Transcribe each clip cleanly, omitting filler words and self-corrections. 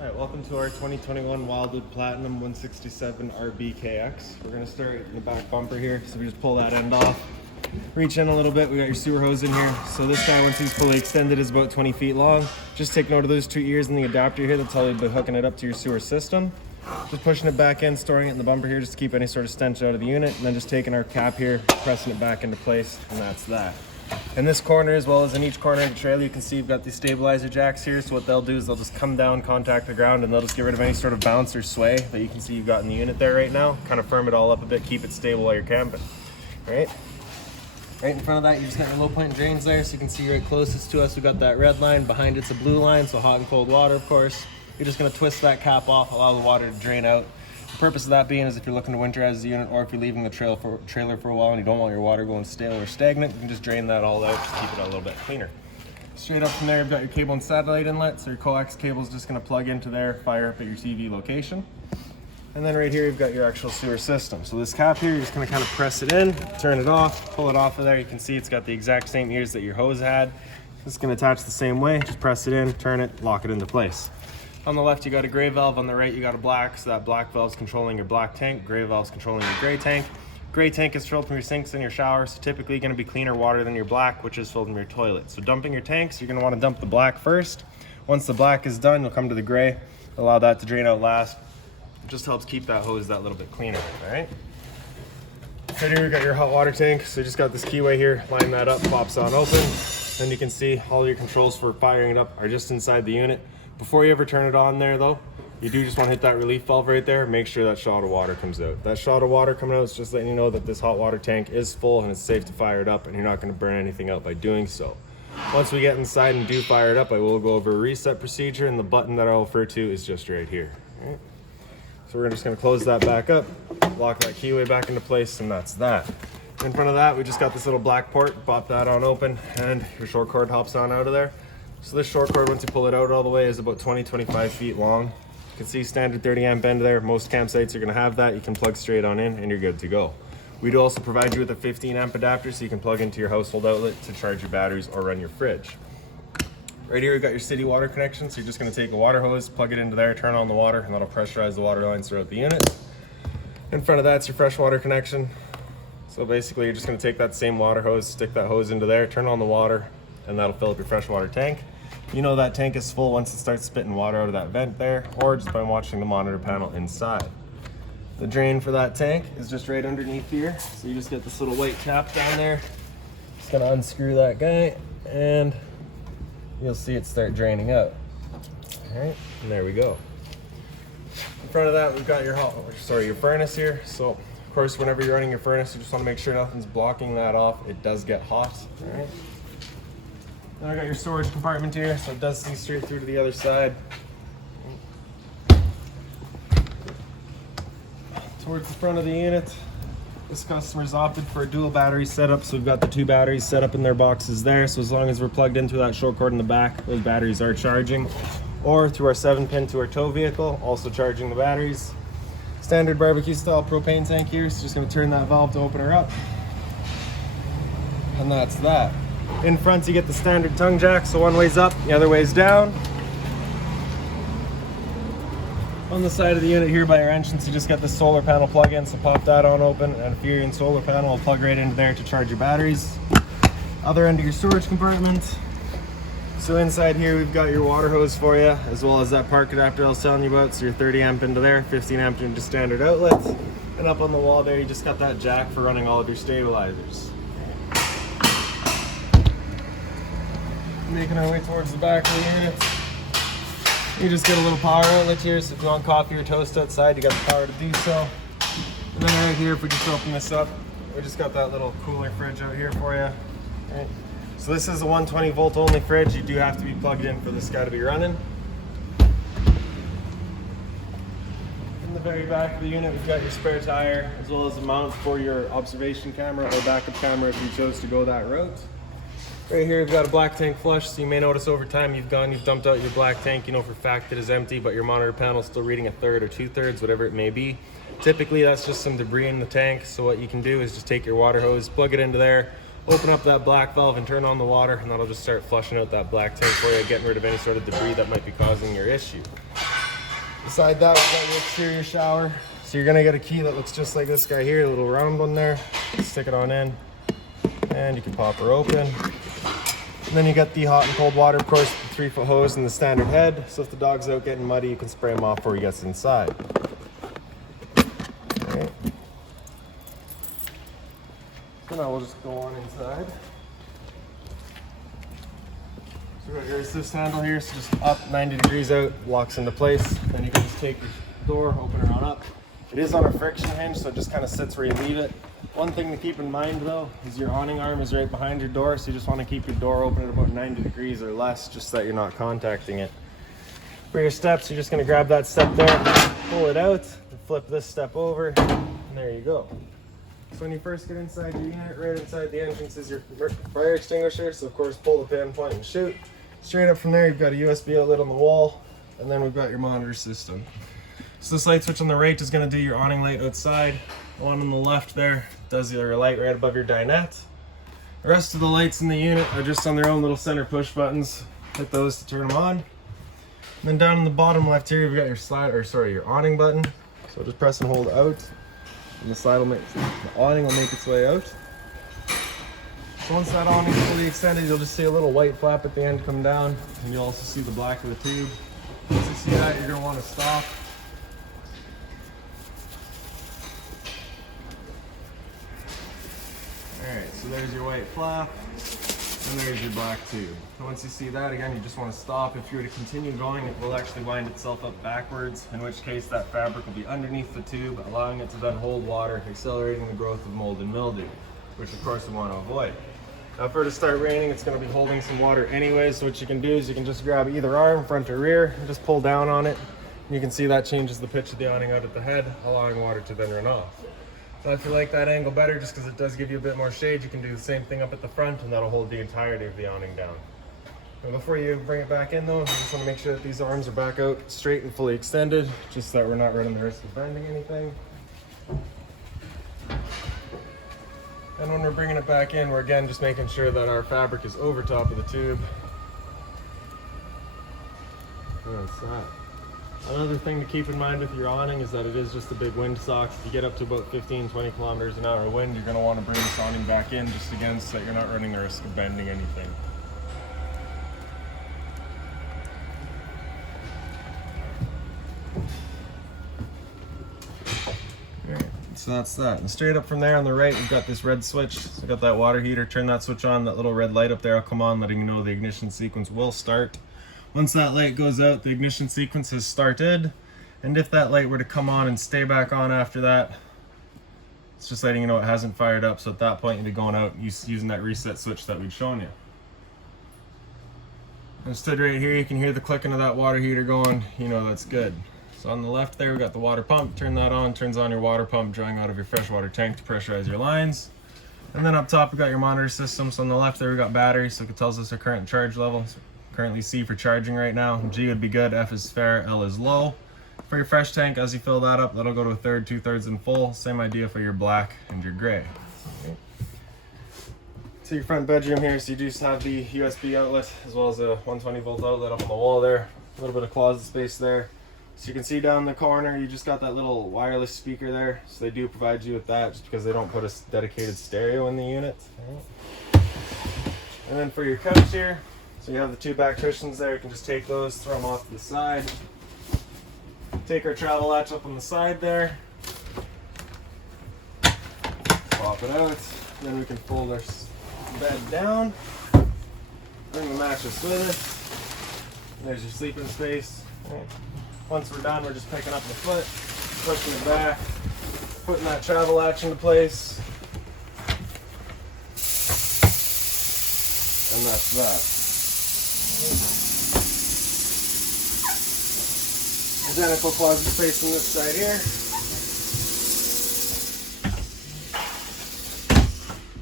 All right, welcome to our 2021 Wildwood Platinum 167 RBKX. We're gonna start in the back bumper here. So we just pull that end off, reach in a little bit. We got your sewer hose in here. So this guy, once he's fully extended, is about 20 feet long. Just take note of those 2 ears and the adapter here. That's how you'll be hooking it up to your sewer system. Just pushing it back in, storing it in the bumper here just to keep any sort of stench out of the unit. And then just taking our cap here, pressing it back into place, and that's that. In this corner, as well as in each corner of the trailer, you can see you've got these stabilizer jacks here. So what they'll do is they'll just come down, contact the ground, and they'll just get rid of any sort of bounce or sway that you can see you've got in the unit there right now. Kind of firm it all up a bit, keep it stable while you're camping. All right. Right in front of that, you just got your low point drains there, so you can see right closest to us, we got that red line. Behind it's a blue line, so hot and cold water, of course. You're just gonna twist that cap off, allow the water to drain out. The purpose of that being is if you're looking to winterize the unit, or if you're leaving the trailer for a while and you don't want your water going stale or stagnant, you can just drain that all out, just keep it a little bit cleaner. Straight up from there, you've got your cable and satellite inlet, so your coax cable is just gonna plug into there, fire up at your TV location. And then right here, you've got your actual sewer system. So this cap here, you're just gonna kind of press it in, turn it off, pull it off of there. You can see it's got the exact same ears that your hose had. It's gonna attach the same way, just press it in, turn it, lock it into place. On the left, you got a gray valve. On the right, you got a black. So that black valve is controlling your black tank. Gray valve is controlling your gray tank. Gray tank is filled from your sinks and your showers. So typically going to be cleaner water than your black, which is filled from your toilet. So dumping your tanks, you're going to want to dump the black first. Once the black is done, you'll come to the gray. Allow that to drain out last. It just helps keep that hose that little bit cleaner, all right? Right here, you got your hot water tank. So you just got this keyway here. Line that up, pops on open. Then you can see all your controls for firing it up are just inside the unit. Before you ever turn it on there though, you do just want to hit that relief valve right there. Make sure that shot of water comes out. That shot of water coming out is just letting you know that this hot water tank is full and it's safe to fire it up, and you're not going to burn anything out by doing so. Once we get inside and do fire it up, I will go over a reset procedure, and the button that I'll refer to is just right here. All right. So we're just going to close that back up, lock that keyway back into place, and that's that. In front of that, we just got this little black port. Pop that on open, and your short cord hops on out of there. So this short cord, once you pull it out all the way, is about 20-25 feet long. You can see standard 30 amp end there. Most campsites are going to have that. You can plug straight on in and you're good to go. We do also provide you with a 15 amp adapter, so you can plug into your household outlet to charge your batteries or run your fridge. Right here, we've got your city water connection. So you're just going to take a water hose, plug it into there, turn on the water, and that'll pressurize the water lines throughout the unit. In front of that's your freshwater connection. So basically, you're just going to take that same water hose, stick that hose into there, turn on the water, and that'll fill up your freshwater tank. You know that tank is full once it starts spitting water out of that vent there, or just by watching the monitor panel inside. The drain for that tank is just right underneath here. So you just get this little white cap down there. Just gonna unscrew that guy, and you'll see it start draining out. All right, and there we go. In front of that, we've got your your furnace here. So of course, whenever you're running your furnace, you just want to make sure nothing's blocking that off. It does get hot. All right. Then I got your storage compartment here, so it does see straight through to the other side. Towards the front of the unit, this customer's opted for a dual battery setup, so we've got the 2 batteries set up in their boxes there. So as long as we're plugged into that short cord in the back, those batteries are charging. Or through our 7-pin to our tow vehicle, also charging the batteries. Standard barbecue style propane tank here, so just gonna turn that valve to open her up. And that's that. In front, you get the standard tongue jack, so one way's up, the other way's down. On the side of the unit here by our entrance, you just got the solar panel plug-in, so pop that on open, and if you're in solar panel, will plug right into there to charge your batteries. Other end of your storage compartment. So inside here, we've got your water hose for you, as well as that park adapter I was telling you about, so your 30 amp into there, 15 amp into standard outlets. And up on the wall there, you just got that jack for running all of your stabilizers. Making our way towards the back of the unit. You just get a little power outlet here, so if you want coffee or toast outside, you got the power to do so. And then right here, if we just open this up, we just got that little cooler fridge out here for you. Right. So this is a 120 volt only fridge. You do have to be plugged in for this guy to be running. In the very back of the unit, we've got your spare tire, as well as a mount for your observation camera or backup camera if you chose to go that route. Right here, we've got a black tank flush, so you may notice over time you've dumped out your black tank. You know for a fact it is empty, but your monitor panel is still reading 1/3 or 2/3, whatever it may be. Typically, that's just some debris in the tank, so what you can do is just take your water hose, plug it into there, open up that black valve and turn on the water, and that'll just start flushing out that black tank for you, getting rid of any sort of debris that might be causing your issue. Beside that, we've got your exterior shower. So you're gonna get a key that looks just like this guy here, a little round one there. Stick it on in, and you can pop her open. And then you got the hot and cold water, of course, the 3-foot hose and the standard head. So if the dog's out getting muddy, you can spray him off before he gets inside. Alright. So now we'll just go on inside. So we got your assist handle here, so just up 90 degrees out, locks into place. Then you can just take your door, open her on up. It is on a friction hinge, so it just kind of sits where you leave it. One thing to keep in mind though is your awning arm is right behind your door, so you just want to keep your door open at about 90 degrees or less, just so that you're not contacting it. For your steps, you're just going to grab that step there, pull it out, and flip this step over, and there you go. So when you first get inside your unit, right inside the entrance is your fire extinguisher, so of course pull the pin, point, and shoot. Straight up from there, you've got a USB outlet on the wall, and then we've got your monitor system. So this light switch on the right is going to do your awning light outside. The one on the left there does your light right above your dinette. The rest of the lights in the unit are just on their own little center push buttons. Hit those to turn them on. And then down in the bottom left here, you've got your awning button. So just press and hold out, and the awning will make its way out. So once that awning is fully extended, you'll just see a little white flap at the end come down, and you'll also see the black of the tube. Once you see that, you're going to want to stop. Alright, so there's your white flap, and there's your black tube. So once you see that, again, you just want to stop. If you were to continue going, it will actually wind itself up backwards, in which case that fabric will be underneath the tube, allowing it to then hold water, accelerating the growth of mold and mildew, which of course we want to avoid. Now for it to start raining, it's going to be holding some water anyway, so what you can do is you can just grab either arm, front or rear, and just pull down on it. And you can see that changes the pitch of the awning out at the head, allowing water to then run off. Now if you like that angle better, just because it does give you a bit more shade, you can do the same thing up at the front, and that'll hold the entirety of the awning down. Now before you bring it back in though, you just want to make sure that these arms are back out straight and fully extended, just so that we're not running the risk of bending anything. And when we're bringing it back in, we're again just making sure that our fabric is over top of the tube. That's that. Another thing to keep in mind with your awning is that it is just a big windsock. If you get up to about 15-20 kilometers an hour wind, you're going to want to bring this awning back in just again so that you're not running the risk of bending anything. So that's that. And straight up from there on the right, we've got this red switch. So we've got that water heater. Turn that switch on, that little red light up there will come on, letting you know the ignition sequence will start. Once that light goes out, the ignition sequence has started. And if that light were to come on and stay back on after that, it's just letting you know it hasn't fired up. So at that point, you'd be going out using that reset switch that we'd shown you. And stood right here, you can hear the clicking of that water heater going, you know that's good. So on the left there, we got the water pump. Turn that on, turns on your water pump, drawing out of your freshwater tank to pressurize your lines. And then up top, we got your monitor system. So on the left there, we got batteries, so it tells us our current charge level. So currently C for charging right now. G would be good, F is fair, L is low. For your fresh tank, as you fill that up, that'll go to a third, 2/3 and full. Same idea for your black and your gray. Okay. To your front bedroom here, so you just have the USB outlet as well as a 120 volt outlet up on the wall there. A little bit of closet space there. So you can see down in the corner, you just got that little wireless speaker there. So they do provide you with that just because they don't put a dedicated stereo in the unit. And then for your couch here, so you have the 2 back cushions there. You can just take those, throw them off to the side. Take our travel latch up on the side there. Pop it out. Then we can fold our bed down. Bring the mattress with us. There's your sleeping space. Right. Once we're done, we're just picking up the foot, pushing it back, putting that travel latch into place, and that's that. Identical closet space on this side here.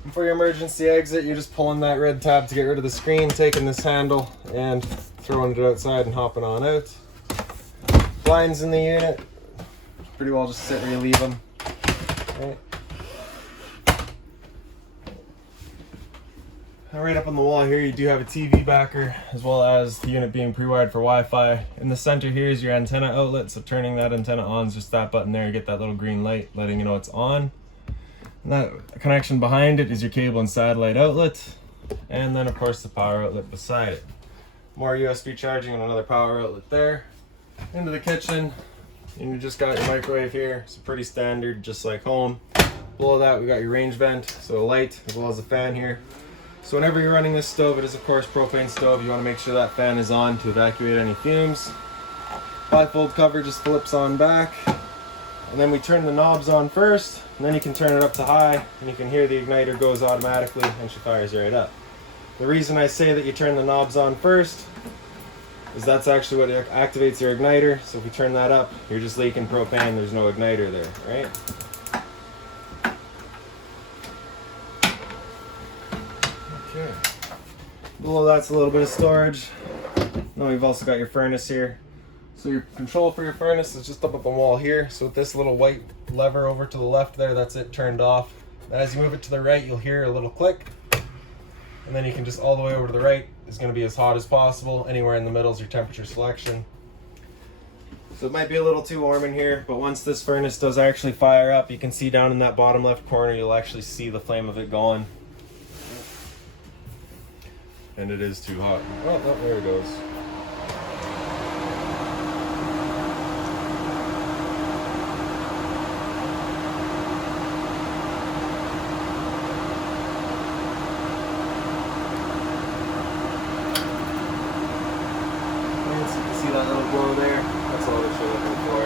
And for your emergency exit, you're just pulling that red tab to get rid of the screen, taking this handle and throwing it outside and hopping on out. Blinds in the unit, pretty well just sit where you leave them. Right. And right up on the wall here, you do have a TV backer, as well as the unit being pre-wired for Wi-Fi. In the center here is your antenna outlet, so turning that antenna on is just that button there. You get that little green light letting you know it's on. And that connection behind it is your cable and satellite outlet, and then of course the power outlet beside it. More USB charging and another power outlet there. Into the kitchen, and you just got your microwave here. It's pretty standard, just like home. Below that, we got your range vent, so a light as well as a fan here. So whenever you're running this stove, it is of course propane stove. You want to make sure that fan is on to evacuate any fumes. Bifold cover just flips on back, and then we turn the knobs on first, and then you can turn it up to high, and you can hear the igniter goes automatically, and she fires right up. The reason I say that you turn the knobs on first is that's actually what activates your igniter. So if you turn that up, you're just leaking propane. There's no igniter there, right? Okay. Below that's a little bit of storage. Now we've also got your furnace here. So your control for your furnace is just up the wall here. So with this little white lever over to the left there, that's it turned off. And as you move it to the right, you'll hear a little click. And then you can just all the way over to the right is going to be as hot as possible. Anywhere in the middle is your temperature selection. So it might be a little too warm in here, but once this furnace does actually fire up, you can see down in that bottom left corner, you'll actually see the flame of it going. And it is too hot. Oh, no, there it goes. See that little glow there? That's all that you're looking for.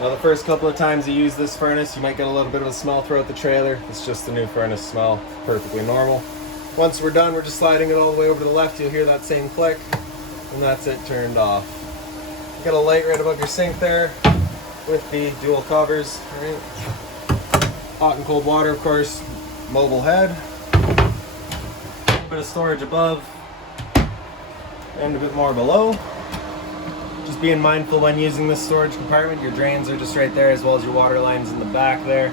Now the first couple of times you use this furnace, you might get a little bit of a smell throughout the trailer. It's just the new furnace smell, perfectly normal. Once we're done, we're just sliding it all the way over to the left. You'll hear that same click, and that's it turned off. You got a light right above your sink there with the dual covers. Right? Hot and cold water, of course, mobile head. A little bit of storage above, and a bit more below. Just being mindful when using this storage compartment, your drains are just right there, as well as your water lines in the back there.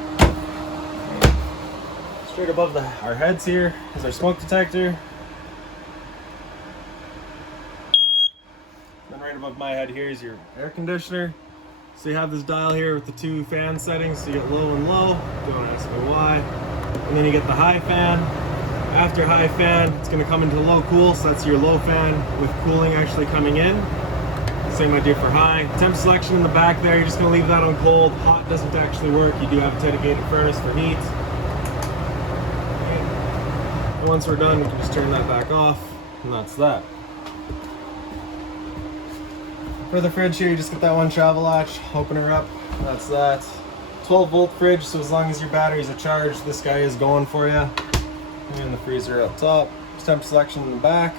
Straight above our heads here is our smoke detector. Then right above my head here is your air conditioner. So you have this dial here with the two fan settings, so you get low and low, don't ask me why. And then you get the high fan. After high fan, it's going to come into low cool, so that's your low fan with cooling actually coming in. Same idea for high. Temp selection in the back there, you're just going to leave that on cold. Hot doesn't actually work. You do have a dedicated furnace for heat. And once we're done, we can just turn that back off, and that's that. For the fridge here, you just get that one travel latch, open her up, that's that. 12 volt fridge, so as long as your batteries are charged, this guy is going for you. And the freezer up top. Temp selection in the back.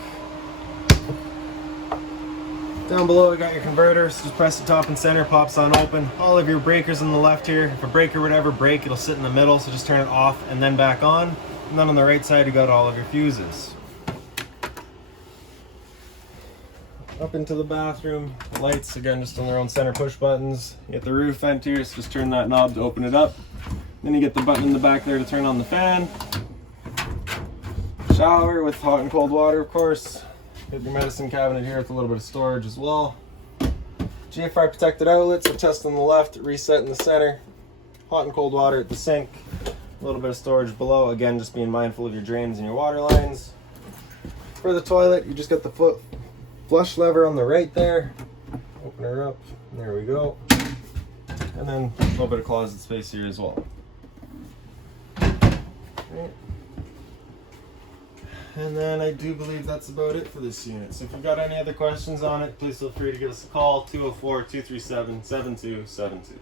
Down below we got your converter, so just press the top and center, pops on open. All of your breakers on the left here. If a breaker would ever break, it'll sit in the middle, so just turn it off and then back on. And then on the right side you got all of your fuses. Up into the bathroom, lights again just on their own center push buttons. You get the roof vent here, so just turn that knob to open it up. Then you get the button in the back there to turn on the fan. Shower with hot and cold water, of course. Get your medicine cabinet here with a little bit of storage as well. GFI protected outlets, so test on the left, reset in the center. Hot and cold water at the sink. A little bit of storage below, again just being mindful of your drains and your water lines. For the toilet, you just got the flush lever on the right there. Open her up, there we go. And then a little bit of closet space here as well. Right. And then I do believe that's about it for this unit. So if you've got any other questions on it, please feel free to give us a call, 204-237-7272.